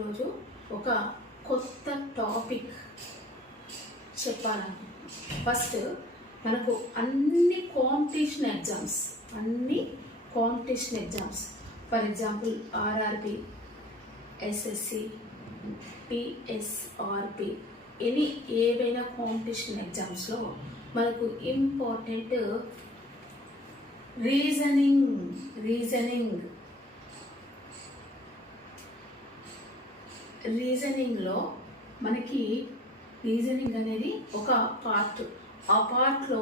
రోజు ఒక కొత్త టాపిక్ చెప్పాలని. ఫస్ట్ మనకు అన్ని competition exams for example RRB, SSC, TSRP, ఏవైనా కాంపిటీషన్ ఎగ్జామ్స్లో మనకు ఇంపార్టెంట్ రీజనింగ్లో మనకి రీజనింగ్ అనేది ఒక పార్ట్. ఆ పార్ట్లో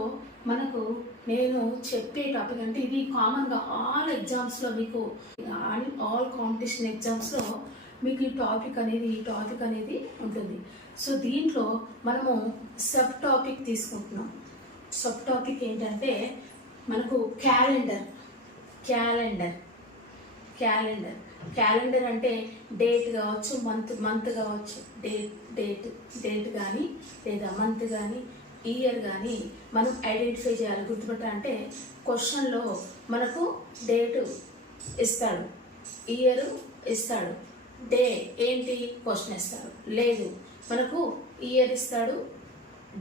మనకు నేను చెప్పే టాపిక్ అంటే ఇది కామన్గా ఆల్ ఎగ్జామ్స్లో మీకు ఆల్ కాంపిటీషన్ ఎగ్జామ్స్లో మీకు ఈ టాపిక్ అనేది ఉంటుంది. సో దీంట్లో మనము సబ్ టాపిక్ తీసుకుంటున్నాం. సబ్ టాపిక్ ఏంటంటే మనకు క్యాలెండర్ అంటే డేట్ కావచ్చు, మంత్ కావచ్చు, డేట్ కానీ లేదా మంత్ కానీ ఇయర్ కానీ మనం ఐడెంటిఫై చేయాలి. గుర్తుపెట్టాలంటే క్వశ్చన్లో మనకు డేటు ఇస్తాడు, ఇయర్ ఇస్తాడు, డే ఏంటి క్వశ్చన్ ఇస్తాడు. లేదు, మనకు ఇయర్ ఇస్తాడు,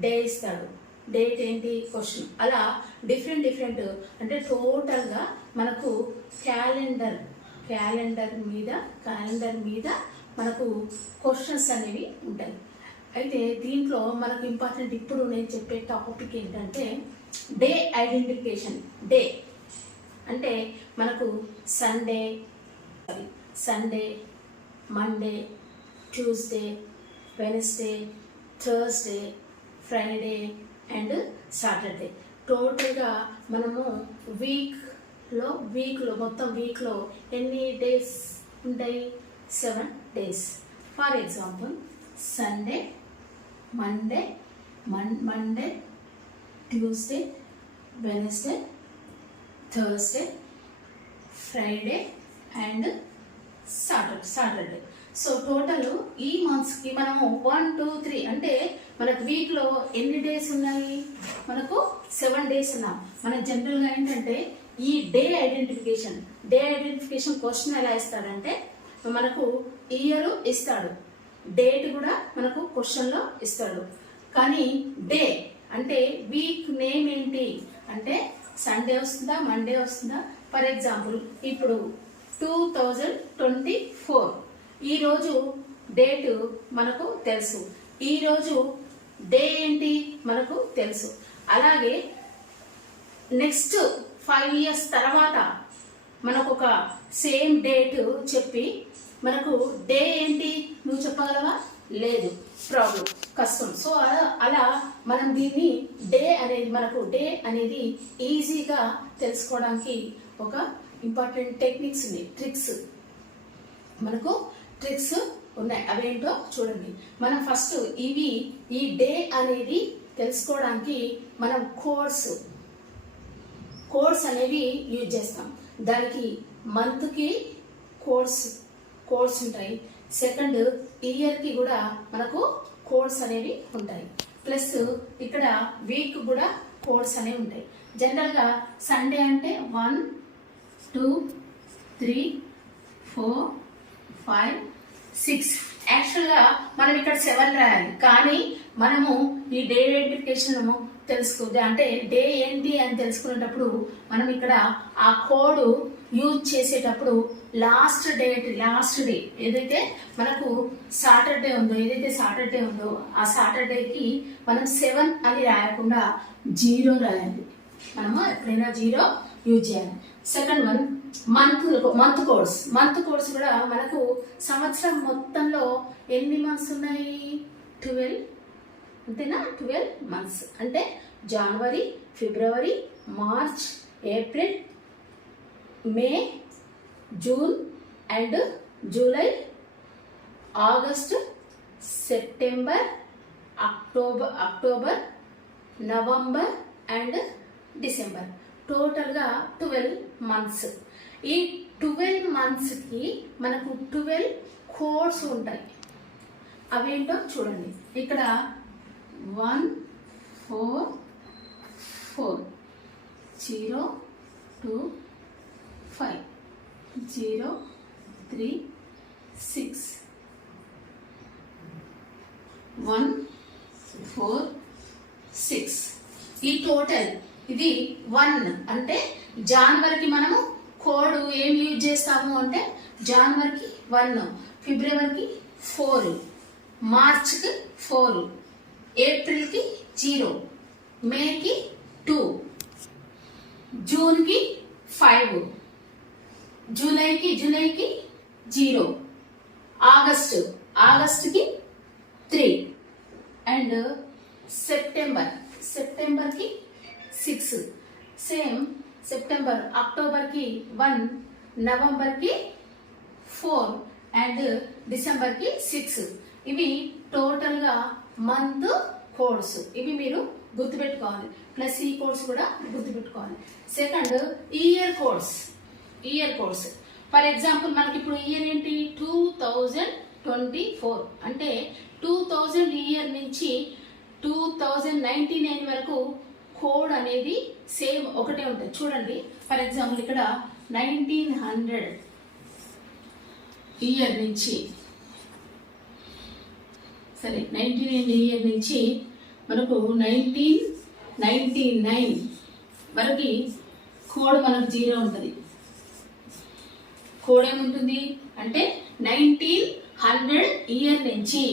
డే ఇస్తాడు, డేట్ ఏంటి క్వశ్చన్. అలా డిఫరెంట్ అంటే టోటల్గా మనకు క్యాలెండర్ మీద మనకు క్వశ్చన్స్ అనేవి ఉంటాయి. అయితే దీంట్లో మనకు ఇంపార్టెంట్ ఇప్పుడు నేను చెప్పే టాపిక్ ఏంటంటే డే ఐడెంటిఫికేషన్. డే అంటే మనకు Sunday, Monday, Tuesday, Wednesday, Thursday, Friday and Saturday. టోటల్గా మనము మొత్తం వీక్లో ఎన్ని డేస్ ఉంటాయి? 7 days. For example Sunday, Monday, Tuesday, Wednesday, Thursday, Friday and Saturday. So total ఈ మంత్స్కి మనము 1, 2, 3 అంటే మనకు వీక్లో ఎన్ని డేస్ ఉన్నాయి? మనకు 7 days ఉన్నాం. మన జనరల్గా ఏంటంటే ఈ డే ఐడెంటిఫికేషన్ క్వశ్చన్ ఎలా ఇస్తాడంటే మనకు ఇయర్ ఇస్తాడు, డేట్ కూడా మనకు క్వశ్చన్లో ఇస్తాడు. కానీ డే అంటే వీక్ నేమ్ ఏంటి అంటే సండే వస్తుందా, మండే వస్తుందా? ఫర్ ఎగ్జాంపుల్ ఇప్పుడు 2024 ఈరోజు డేటు మనకు తెలుసు, ఈరోజు డే ఏంటి మనకు తెలుసు. అలాగే నెక్స్ట్ 5 years తర్వాత మనకు ఒక సేమ్ డేట్ చెప్పి మనకు డే ఏంటి నువ్వు చెప్పగలవా? లేదు, ప్రాబ్లం, కష్టం. సో అలా మనం దీన్ని మనకు డే అనేది ఈజీగా తెలుసుకోవడానికి ఒక ఇంపార్టెంట్ టెక్నిక్స్ ఉన్నాయి, ట్రిక్స్ ఉన్నాయి. అవేంటో చూడండి. మనం ఫస్ట్ ఈ డే అనేది తెలుసుకోవడానికి మనం కోడ్స్ అనేవి యూజ్ చేస్తాం. దానికి మంత్కి కోడ్స్ ఉంటాయి. సెకండ్ ఇయర్కి కూడా మనకు కోడ్స్ అనేవి ఉంటాయి. ప్లస్ ఇక్కడ వీక్ కూడా కోడ్స్ అనేవి ఉంటాయి. జనరల్గా సండే అంటే 1, 2, 3, 4, 5, 6. యాక్చువల్గా మనం ఇక్కడ 7 రాయాలి, కానీ మనము ఈ డే ఐడెంటిఫికేషన్ తెలుసుకుంటే అంటే డే ఏంటి అని తెలుసుకునేటప్పుడు మనం ఇక్కడ ఆ కోడ్ యూజ్ చేసేటప్పుడు లాస్ట్ డే ఏదైతే మనకు సాటర్డే ఉందో ఆ సాటర్డేకి మనం 7 అని రాయకుండా 0 రాయాలి. మనము ఎప్పుడైనా 0 యూజ్ చేయాలి. సెకండ్ వన్ మంత్ కోడ్స్ కూడా మనకు సంవత్సరం మొత్తంలో ఎన్ని మంత్స్ ఉన్నాయి? 12 అంతేనా? 12 months అంటే January, February, March, April, May, June and July, August, September, October, November and December. టోటల్గా 12 months. ఈ 12 monthsకి మనకు 12 కోడ్స్ ఉంటాయి. అవేంటో చూడండి. ఇక్కడ 1, 4, 0, 2, 5, 0, 3, 6, 1 4 6. ఈ టోటల్ ఇది 1 అంటే జనవరికి మనము కోడ్ ఏం యూజ్ చేస్తాము అంటే జనవరికి 1, ఫిబ్రవరికి 4, మార్చ్కి 4, ఏప్రిల్కి 0, మేకి 2, జూన్కి 5, జూలైకి 0, ఆగస్టుకి 3 అండ్ సెప్టెంబర్కి 6. సేమ్ సెప్టెంబర్, అక్టోబర్కి 1, నవంబర్కి 4 అండ్ డిసెంబర్కి 6. ఇవి టోటల్గా మంత్ కోడ్స్. ఇవి మీరు గుర్తుపెట్టుకోవాలి, ప్లస్ ఈ కోడ్స్ కూడా గుర్తుపెట్టుకోవాలి. Second year codes. For example మనకి ఇప్పుడు ఇయర్ ఏంటి 2024 అంటే 2000 ఇయర్ నుంచి 2099 వరకు కోడ్ అనేది సేమ్ ఒకటే ఉంటుంది. చూడండి ఫర్ ఎగ్జాంపుల్ ఇక్కడ 1900 ఇయర్ నుంచి 1900 ఇయర్ నుంచి మనకు 1999 వరకు కోడ్ మనకు 0 ఉంటుంది. కోడ్ ఏముంటుంది అంటే 1900 ఇయర్ నుంచి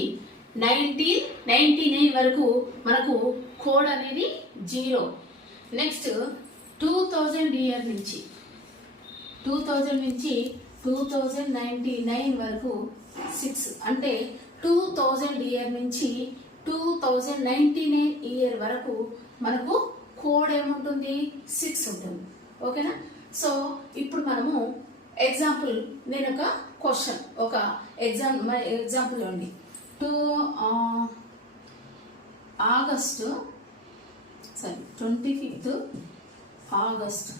1999 వరకు మనకు కోడ్ అనేది 0. నెక్స్ట్ 2000 ఇయర్ నుంచి 2099 వరకు 6 అంటే 2000 ఇయర్ నుంచి 2099 ఇయర్ వరకు మనకు కోడ్ ఏముంటుంది 6 ఉంటుంది. ఓకేనా? సో ఇప్పుడు మనము ఎగ్జాంపుల్, నేను ఒక క్వశ్చన్, ఒక ఎగ్జాంపుల్ ఉంది. 25th August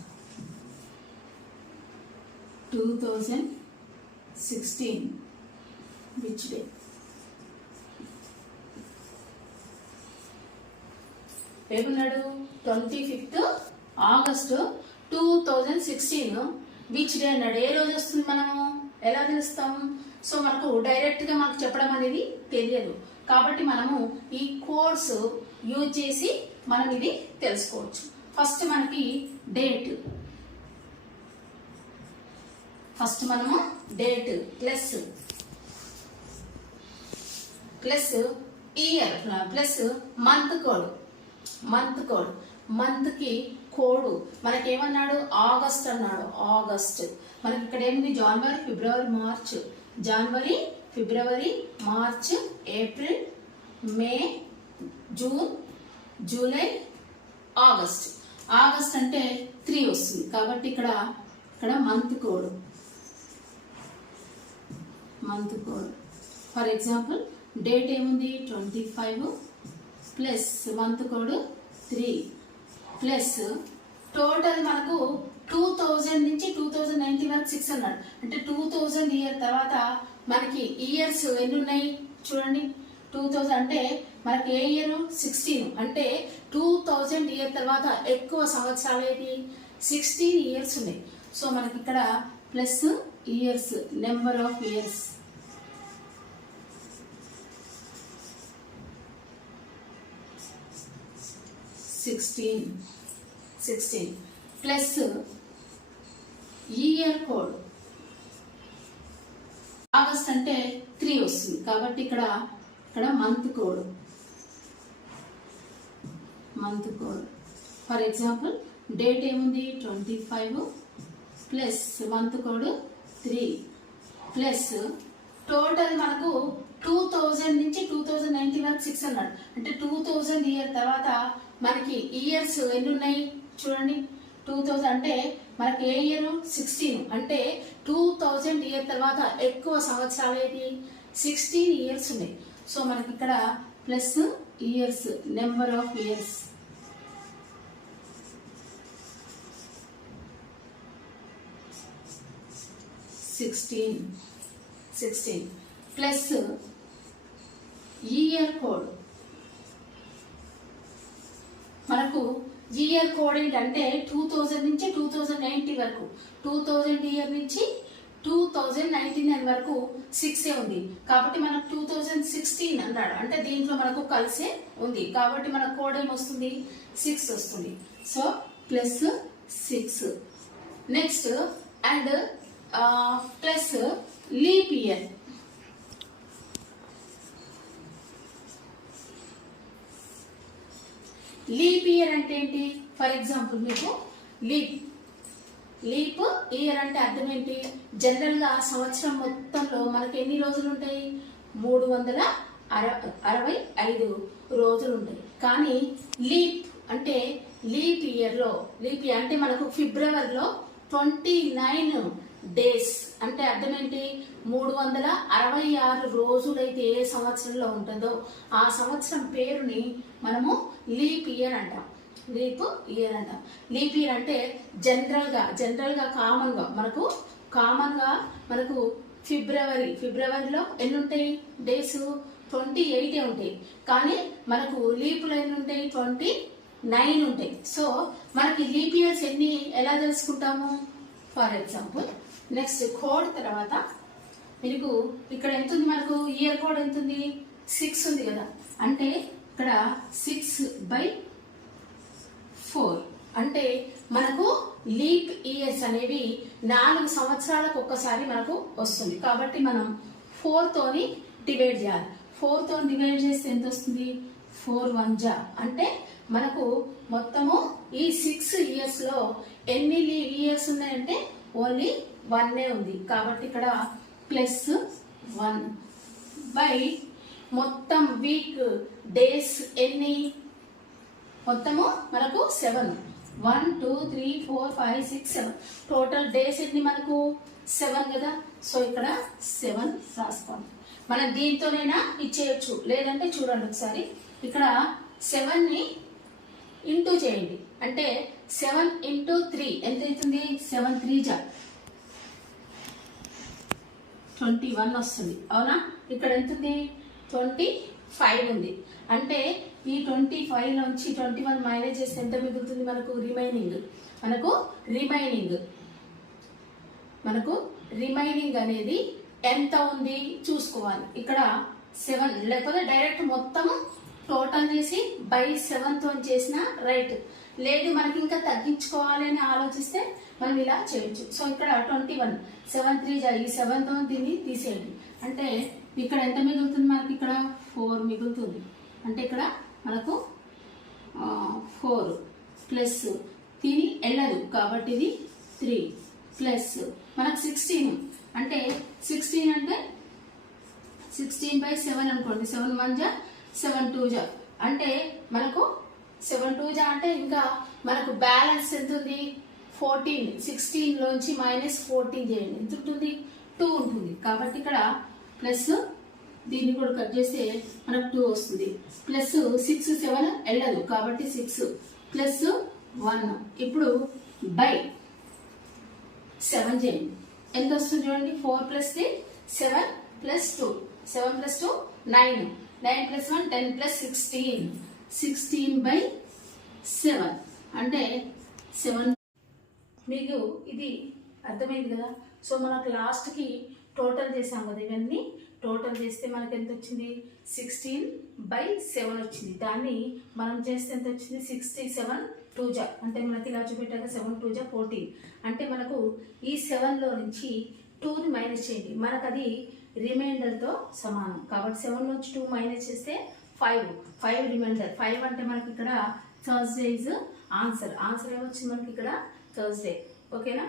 2016 which day? ఏమన్నాడు? 25th ఆగస్ట్ 2016 విచ్ డే అన్నాడు. ఏ రోజు వస్తుంది? మనము ఎలా తెలుస్తాం? సో మనకు డైరెక్ట్గా మనకు చెప్పడం అనేది తెలియదు, కాబట్టి మనము ఈ కోడ్స్ యూజ్ చేసి మనం ఇది తెలుసుకోవచ్చు. ఫస్ట్ మనకి డేట్, మనము date plus year plus month code. మంత్కి కోడ్ మనకి ఏమన్నాడు? ఆగస్ట్ అన్నాడు. ఆగస్ట్ మనకి ఇక్కడ ఏముంది? జనవరి, ఫిబ్రవరి, మార్చ్. జనవరి, February, March, April, May, June, July, August. August అంటే 3 వస్తుంది, కాబట్టి ఇక్కడ month code. For example date ఏముంది? 25 plus month code 3 plus total మనకు 2000 నుంచి 2019 వరకు 6 అన్నాడు. అంటే 2000 ఇయర్ తర్వాత మనకి ఇయర్స్ ఎన్ని ఉన్నాయి చూడండి. 2000 అంటే మనకి ఏ ఇయర్? 16 అంటే 2000 ఇయర్ తర్వాత ఎక్కువ సంవత్సరాలు ఏది? 16 ఇయర్స్ ఉన్నాయి. సో మనకి ఇక్కడ plus years, number of years. Sixteen plus year code. August అంటే 3 వస్తుంది, కాబట్టి ఇక్కడ month code. For example date ఏముంది? 25 plus month code 3 plus total మనకు 2000 నుంచి 2019 వరకు 6 అన్నాడు. అంటే 2000 ఇయర్ తర్వాత మనకి ఇయర్స్ ఎన్ని ఉన్నాయి చూడండి. 2000 అంటే మనకి ఏ ఇయర్? 16 అంటే 2000 ఇయర్ తర్వాత ఎక్కువ సంవత్సరాలు ఏది? 16 ఇయర్స్ ఉన్నాయి. సో మనకి ఇక్కడ plus years, number of years. 16 plus year code. మనకు ఇయర్ కోడ్ ఏంటంటే 2000 నుంచి 2090 వరకు. 2000 ఇయర్ నుంచి 2099 వరకు 6 ఉంది కాబట్టి మనకు 2016 అన్నాడు, అంటే దీంట్లో మనకు కలిసే ఉంది కాబట్టి మన కోడ్ ఏమొస్తుంది 6 వస్తుంది. So plus 6. Next and plus leap year. Leap year అంటే ఏంటి? ఫర్ ఎగ్జాంపుల్ మీకు లీప్ ఇయర్ అంటే అర్థం ఏంటి? జనరల్ గా సంవత్సరం మొత్తంలో మనకి ఎన్ని రోజులు ఉంటాయి? 365 రోజులు ఉంటాయి. కానీ లీప్ అంటే లీప్ ఇయర్ అంటే మనకు ఫిబ్రవరిలో 29 డేస్ అంటే అర్థం ఏంటి? 366 రోజులైతే ఏ సంవత్సరంలో ఉంటుందో ఆ సంవత్సరం పేరుని మనము లీప్ ఇయర్ అంటాం. లీప్ ఇయర్ అంటే జనరల్ గా కామన్ గా మనకు ఫిబ్రవరిలో ఎన్ని ఉంటాయి డేస్? 28 ఉంటాయి. కానీ మనకు లీపులు ఎన్ని ఉంటాయి? 29 ఉంటాయి. సో మనకి లీప్ ఇయర్స్ ఎన్ని ఎలా తెలుసుకుంటాము? ఫర్ ఎగ్జాంపుల్ నెక్స్ట్ కోడ్ తర్వాత మీకు ఇక్కడ ఎంత ఉంది? మనకు ఇయర్ కోడ్ ఎంత ఉంది? 6 ఉంది కదా, అంటే ఇక్కడ 6/4 అంటే మనకు లీప్ ఇయర్స్ అనేవి 4 సంవత్సరాలకు ఒక్కసారి మనకు వస్తుంది. కాబట్టి మనం 4 తోని డివైడ్ చేయాలి. 4 తోని డివైడ్ చేస్తే ఎంత వస్తుంది? 4 1 జా అంటే మనకు మొత్తము ఈ 6 ఇయర్స్ లో ఎన్ని ఇయర్స్ ఉన్నాయంటే ఓన్లీ 1 ఉంది. కాబట్టి ఇక్కడ ప్లస్ 1 బై మొత్తం వీక్ డేస్ ఎన్ని? మొత్తము మనకు 7. 1 2 3 4 5 6 7 టోటల్ డేస్ ఎన్ని మనకు? 7 కదా. సో ఇక్కడ 7 రాసుకోండి. మనం దీంతోనైనా ఇచ్చేయచ్చు, లేదంటే చూడండి ఒకసారి ఇక్కడ 7 ని ఇంటూ చేయండి. అంటే 7 ఇంటూ 3 ఎంత అవుతుంది? 7 3 జా 21 వస్తుంది. అవునా? ఇక్కడ ఎంత ఉంది? 25 ఉంది. అంటే ఈ 25 నుంచి 21 మైనస్ చేస్తే ఎంత మిగులుతుంది? మనకు రిమైనింగ్ అనేది ఎంత ఉంది చూసుకోవాలి. ఇక్కడ 7 లేకపోతే డైరెక్ట్ మొత్తం టోటల్ చేసి బై 7 తో చేసిన రైట్. లేదు మనకి ఇంకా తగ్గించుకోవాలి అని ఆలోచిస్తే మనం ఇలా చేయొచ్చు. సో ఇక్కడ 21 7 3 జా ఈ 7 తో దీన్ని తీసేయండి. అంటే ఇక్కడ ఎంత మిగులుతుంది? మనకి ఇక్కడ 4 మిగులుతుంది. అంటే ఇక్కడ మనకు 4 ప్లస్ దీని వెళ్ళదు కాబట్టి ఇది 3 ప్లస్ మనకు 16 అంటే 16 అంటే 16/7 అనుకోండి. 7 1 జా 7 2 జా అంటే మనకు 7 2 జా అంటే ఇంకా మనకు బ్యాలెన్స్ ఎంత ఉంది? 14. 16 లోంచి మైనస్ 14 చేయండి. ఎంత ఉంటుంది? 2 ఉంటుంది. కాబట్టి ఇక్కడ ప్లస్ దీన్ని కూడా కట్ చేస్తే మనకు 2 వస్తుంది. ప్లస్ 6 7 వెళ్ళదు కాబట్టి 6 ప్లస్ 1. ఇప్పుడు బై 7 చేయండి. ఎంత వస్తుంది చూడండి? 4 plus 3 7 plus 2 7 plus 2 9 9 plus 1 10 plus 16 16/7 అంటే 7. మీకు ఇది అర్థమైంది కదా. సో మనకు లాస్ట్కి టోటల్ చేసాం కదా, ఇవన్నీ టోటల్ చేస్తే మనకి ఎంత వచ్చింది? 16/7 వచ్చింది. దాన్ని మనం చేస్తే ఎంత వచ్చింది? 67 2 జా అంటే మనకి ఇలా చూపెట్టాక 7 2 జా 14 అంటే మనకు ఈ 7లో నుంచి 2ని మైనస్ చేయండి. మనకు అది రిమైండర్తో సమానం కాబట్టి 7 నుంచి 2 మైనస్ చేస్తే 5 రిమైండర్. 5 అంటే మనకి ఇక్కడ థర్స్డే ఇస్ ఆన్సర్ ఏమొచ్చింది మనకి ఇక్కడ? థర్స్డే. ఓకేనా?